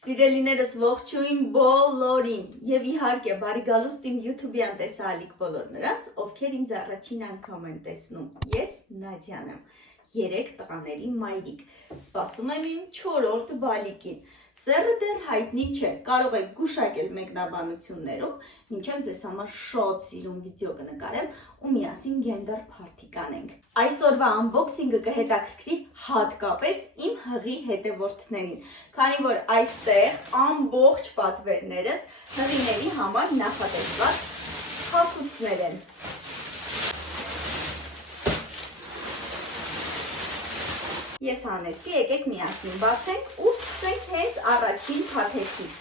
Սիրելիներս ողջույն բոլորին եւ իհարկե բարի գալուստ իմ YouTube-յան տեսահալիք բոլոր նրանց, ովքեր ինձ առաջին անգամ են տեսնում։ Ես Նադյան եմ, 3 տղաների մայրիկ։ Սպասում եմ իմ 4-րդ բալիկին։ Սերը դեռ հայտնի չէ, կարող եք գուշակել մեկնաբանություններում, մինչև ձեզ համար շատ սիրուն վիդեո կնկարեմ ու միասին գենդեր փարթի կանենք։ Այսօրվա անբոքսինգը կհետաքրքրի հատկապես իմ հղի հետևորդներին, քանի որ այստեղ ամբողջ պատվերներս հղիների համար նախատեսված հագուստներ են։ Ես հանեցի, եկեք միասին բացենք ու սկսենք հենց առաջին փաթեթից։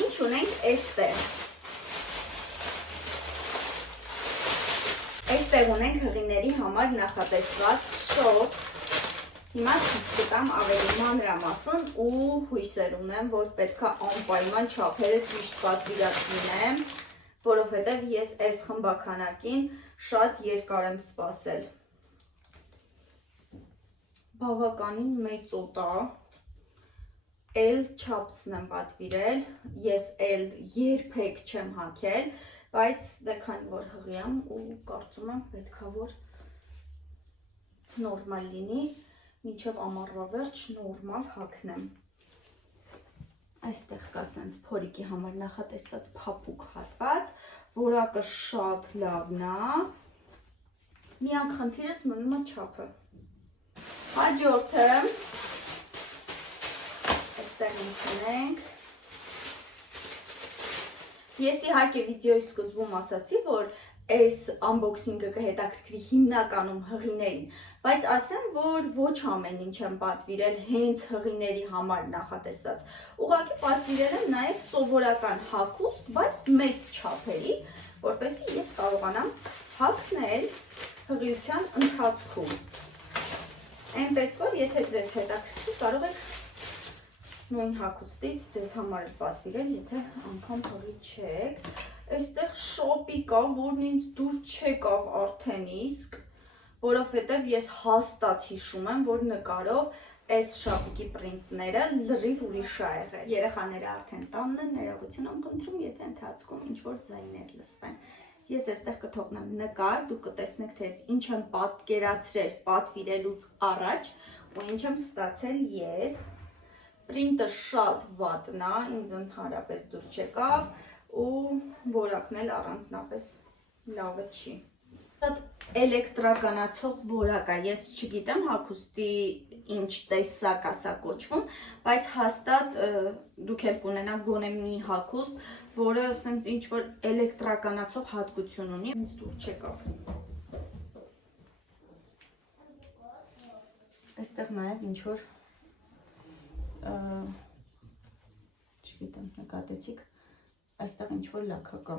Ինչ ունենք այստեղ։ Այստեղ ունենք հղիների համար նախատեսված շոթ։ Հիմա ցույց կտամ ավելի մանրամասն ու հույսեր ունեմ, որ պետքա անպայման չափերը ճիշտ պատվիրացնեմ, որովհետև ես այս խմբականակին շատ երկար եմ սպասել։ Բավականին մեծ օտա, L չափսն եմ պատվիրել, ես L երբեք չեմ հագել, բայց դե քանի որ հղի եմ ու կարծում եմ պետքա որ նորմալ լինի, մինչև ամառվա վերջ նորմալ հագնեմ։ Այստեղ կա սենց փորիկի համար նախատեսված փափուկ հատված, որակը շատ լավն է, միակ խնդիրս մնում է չափը։ Հաջորդը, այստեղ ինչ ունենք, ես իհարկե վիդեոյի սկզբում ասացի, որ այս անբոքսինգը կհետաքրքրի հիմնականում հղիներին, բայց ասեմ, որ ոչ ամեն ինչ եմ պատվիրել հենց հղիների համար նախատեսված, ուղղակի պատվիրել եմ նաև սովորական հագուստ, բայց մեծ չափերի, որպեսզի ես կարողանամ հագնել հղիության ընթացքում։ Այնպես որ եթե ձեզ հետաքրքրի, կարող եք նույն հագուստից ձեզ համար պատվիրել, եթե անգամ հղի չեք։ Այստեղ շոպի կա, որն ինձ դուր չեկավ արդեն իսկ, որովհետև ես հաստատ հիշում եմ, որ նկարով այս շապիկի պրինտները լրիվ ուրիշ է եղել։ Երեխաները արդեն տանն են, ներողություն եմ խնդրում, եթե ընթացքում ինչ-որ ձայներ լսվեն։ Ես այստեղ կթողնեմ նկար, դուք կտեսնեք, թե ինչ եմ պատկերացրել պատվիրելուց առաջ ու ինչ եմ ստացել ես։ Պրինտը շատ վատն է, ինձ ընդհանրապես դուր չեկավ ու որակն էլ առանձնապես լավը չի։ Շատ էլեկտրականացող որակ է, ես չգիտեմ հագուստի ինչ տեսակ է սա կոչվում, բայց հաստատ դուք էլ կունենաք գոնե մի հագուստ, որը ասենց ինչ-որ էլեկտրականացող հատկություն ունի, ինձ դուր չեկավ։ Այստեղ նաև ինչ-որ, չգիտեմ, նկատեցիք, այստեղ ինչ-որ լաքա կա։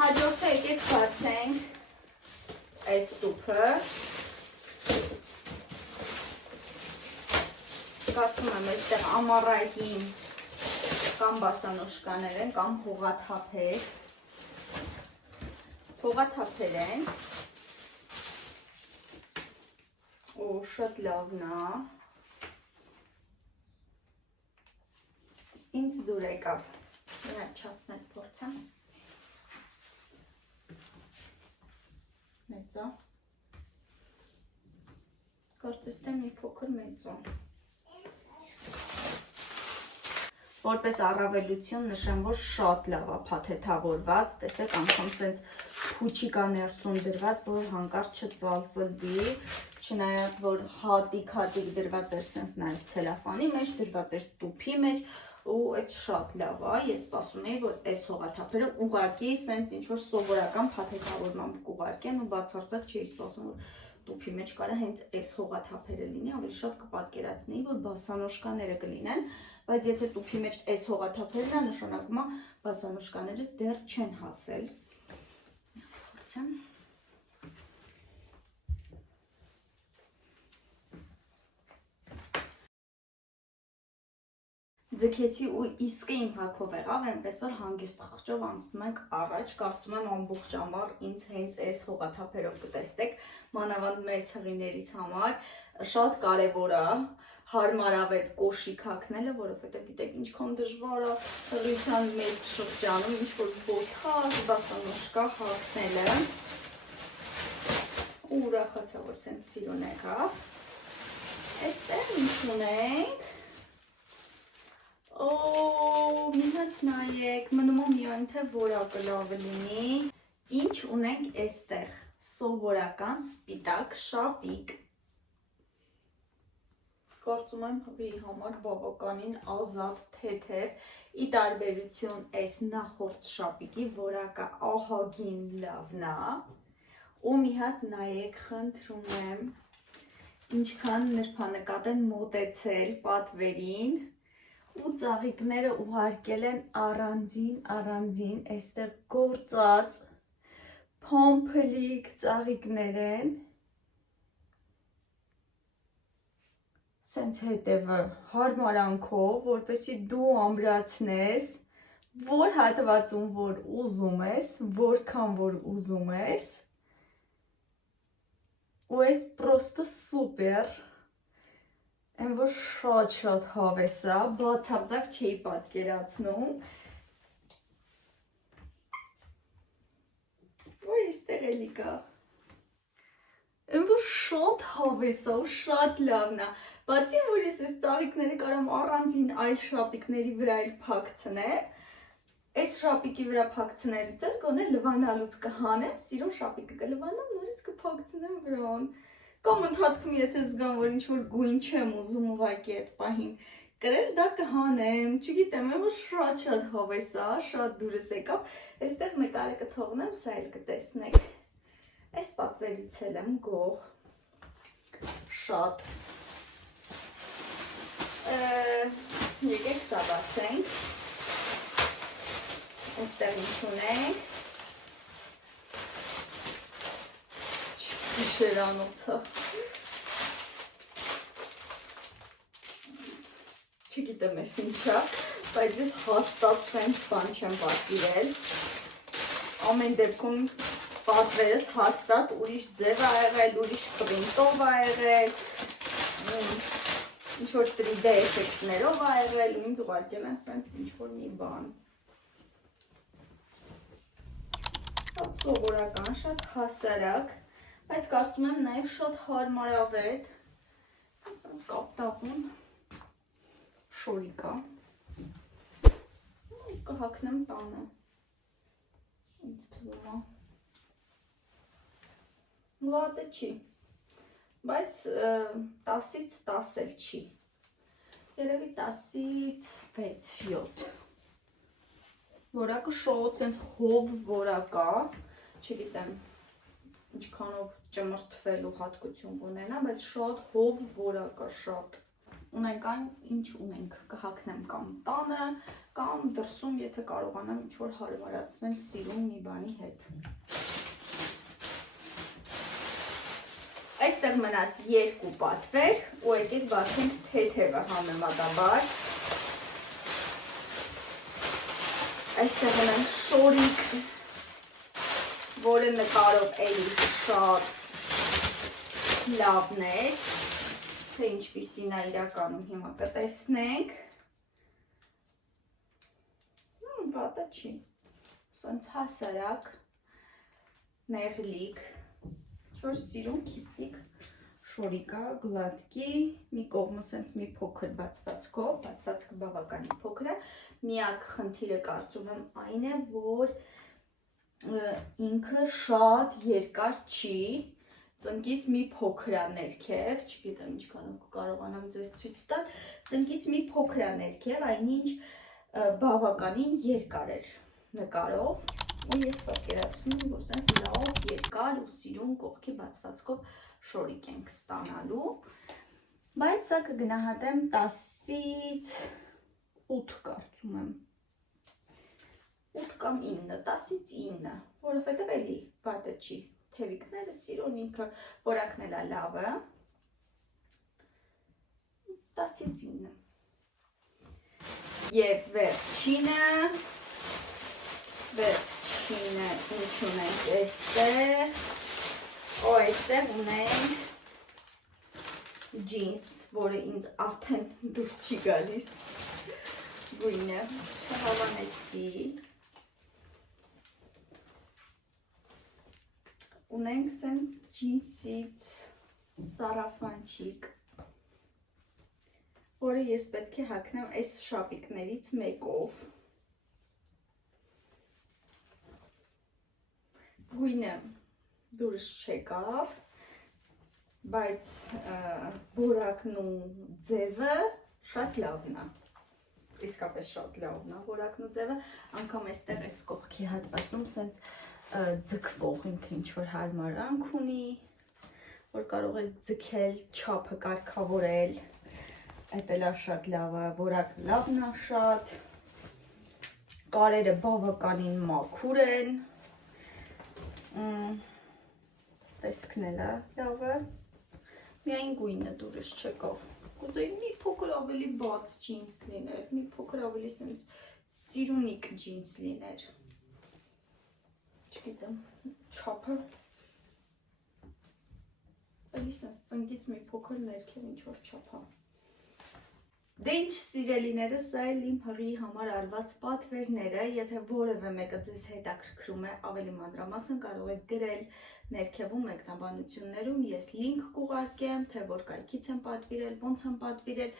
Հաջորդը եկեք բացենք այս տուփը։ Կարծում եմ այստեղ ամառային կամ բասանոշկաներ են, կամ հողաթափեր։ Հողաթափեր են։ Ու շատ լավն է։ Ինձ դուր եկավ։ Նա չափն էլ փորձեմ։ Մեծ է։ Կարծես թե մի փոքր մեծ է։ Որպես առավելություն նշեմ, որ շատ լավ է փաթեթավորված, տեսեք անգամ սենց փուչիկա ներսում դրված, որ հանկարծ չծալծլվի, չնայած որ հատիկ դրված էր սենց նաև ցելոֆանի մեջ, դրված էր տուփի մեջ ու այդ շատ լավ է, ես սպասում էի, որ այս հողաթափերը ուղղակի սենց ինչ-որ սովորական փաթեթավորմամբ կուղարկեն ու բացարձակ չէի սպասում, որ տուփի մեջ կարա հենց այս հողաթափերը լինի, ավելի շատ կպատկերացնեի, որ բասանոշկաները կլինեն, բայց եթե տուփի մեջ այս հողաթափերն է, նշանակում է բասանոշկաներս դեռ չեն հասել։ Փորձեմ։ Ձգեցի ու իսկը իմ հագով եղավ, այնպես որ հանգիստ խղճով անցնում ենք առաջ, կարծում եմ ամբողջ ամառ ինձ հենց այս հողաթափերով կտեսնեք, մանավանդ մեծ հղիներիս համար, շատ կարևոր է հարմարավետ կոշիկ հագնելը, որովհետև գիտեք ինչքան դժվար է լույսան մեծ շրջանում ինչ-որ բոթած, բասանոշկա հագնելը։ Ու ուրախացա, որ սենց սիրուն եղավ։ Այստեղ ինչ ունենք։ Մի հատ նայեք, մնում է միայն թե որակը լավը լինի։ Ինչ ունենք այստեղ։ Սովորական սպիտակ շապիկ։ Կարծում եմ հվի համար բավականին ազատ թեթև, ի տարբերություն այս նախորդ շապիկի, որակը ահագին լավն է, ու մի հատ նայեք խնդրում եմ, ինչքան նրբանկատ են մոտեցել պատվերին, ու ծաղիկները ուղարկել են առանձին, այստեղ գործած փոմփլիկ ծաղիկներ են, սենց հետևը հարմարանքով, որպեսի դու ամրացնես, որ հատվածում որ ուզում ես, որքան որ ուզում ես, ու այս պրոստը սուպեր, են որ շատ հավես է, բացարձակ չէի պատկերացնում, ու այստեղ էլի կա, են որ շատ հավես է ու շատ լավն է, բացի որ ես այս ծաղիկները կարամ առանձին այլ շապիկների վրա էլ փակցնեմ, այս շապիկի վրա փակցնելուց էլ գոնե լվանալուց կհանեմ, սիրուն շապիկը կլվանամ, նորից կփակցնեմ վրան, կամ ընթացքում եթե զգամ, որ ինչ-որ գույն չեմ ուզում ուղղակի այդ պահին կրել, դա կհանեմ, չգիտեմ, որ շատ հավես է, շատ դուրս եկավ, այստեղ նկարը կթողնեմ, սա էլ կտեսնեք, այս պատվերից էլ եմ գող, շատ, եկեք սա բացենք, այստեղ ինչ ունենք, գիշերանոցը, չգիտեմ ես ինչա, բայց ես հաստատ սենց բան չեմ պատվիրել, ամեն դեպքում պատվերս հաստատ ուրիշ ձև է եղել, ուրիշ պրինտով է եղել, ինչ-որ 3D էֆեկտներով է եղել ու ինձ ուղարկել են սենց ինչ-որ մի բան։ Շատ սովորական, շատ հասարակ, բայց կարծում եմ նաև շատ հարմարավետ, սենց կապտավուն շորիկա, կհակնեմ տանը, ինձ թվում է, վատը չի, բայց 10-ից 10 էլ չի, երևի 10-ից 6-7, որակը շոտ սենց հով որակա, չգիտեմ, ինչքանով ճմրթվելու հատկություն կունենա, բայց շատ հով որակա, շատ, ունենք այն, ինչ ունենք, կհակնեմ կամ տանը, կամ դրսում, եթե կարողանամ ինչ-որ հարմարացնել սիրուն մի բանի հետ։ Այստեղ մնաց 2 պատվեր, ու եկեք բացենք թեթևը համեմատաբար։ Այստեղ ունենք շորիկ, որը նկարով էլի շատ լավն էր, թե ինչպիսին է իրականում հիմա կտեսնենք։ Վատը չի, սենց հասարակ, նեղլիկ, որ սիրուն քիփլիկ շորիկա, գլատկի, մի կողմը սենց մի փոքր բացվածքով, բացվածքը բավականին փոքր է, միակ խնդիրը կարծում եմ այն է, որ ինքը շատ երկար չի, ծնկից մի փոքր է ներքև, չգիտեմ ինչքանով կկարողանամ ձեզ ցույց տալ, ծնկից մի փոքր է ներքև, այնինչ բավականին երկար էր նկարով, ու ես պատկերացնում եմ, որ սենց լավ երկար ու սիրուն կողքի բացվածքով շորիկ ենք ստանալու, բայց սա կգնահատեմ 10-ից 8 կարծում եմ, 8 կամ 9, 10-ից 9, որովհետև էլի վատը չի, թևիկները սիրուն ինքը որակն էլ է լավը, 10-ից 9, և վերջինը ինչ ունենք այստեղ, այստեղ ունենք ջինս, որը ինձ արդեն դուր չի գալիս գույնը չհավանեցի ունենք սենց ջինսից սարաֆանչիկ որը ես պետք է հագնեմ այս շապիկներից մեկով գույնը դուրս չեկավ բայց որակն ու ձևը շատ լավն է իսկապես շատ լավն է որակն ու ձևը անգամ այստեղ այս կողքի հատվածում սենց ձգվող ինքը ինչ-որ հարմարանք ունի որ կարող ես ձգել չափը կարգավորել այդ էլ է շատ լավը որակը լավն է շատ կարերը բավականին մաքուր են տեսքն էլ է լավը միայն գույնը դուրս չեկավ կուզեի մի փոքր ավելի բաց ջինս լիներ մի փոքր ավելի սենց սիրունիկ ջինս լիներ չգիտեմ չափը էլի սենց ծնգից մի փոքր ներքև ինչ-որ չափ է Դե ինչ սիրելիներս, սա էլ իմ հղի համար արված պատվերները, եթե որևէ մեկը ձեզ հետաքրքրում է ավելի մանրամասն կարող եք գրել ներքևում մեկնաբանություններում, ես լինք կուղարկեմ, թե որ կայքից եմ պատվիրել, ոնց եմ պատվիրել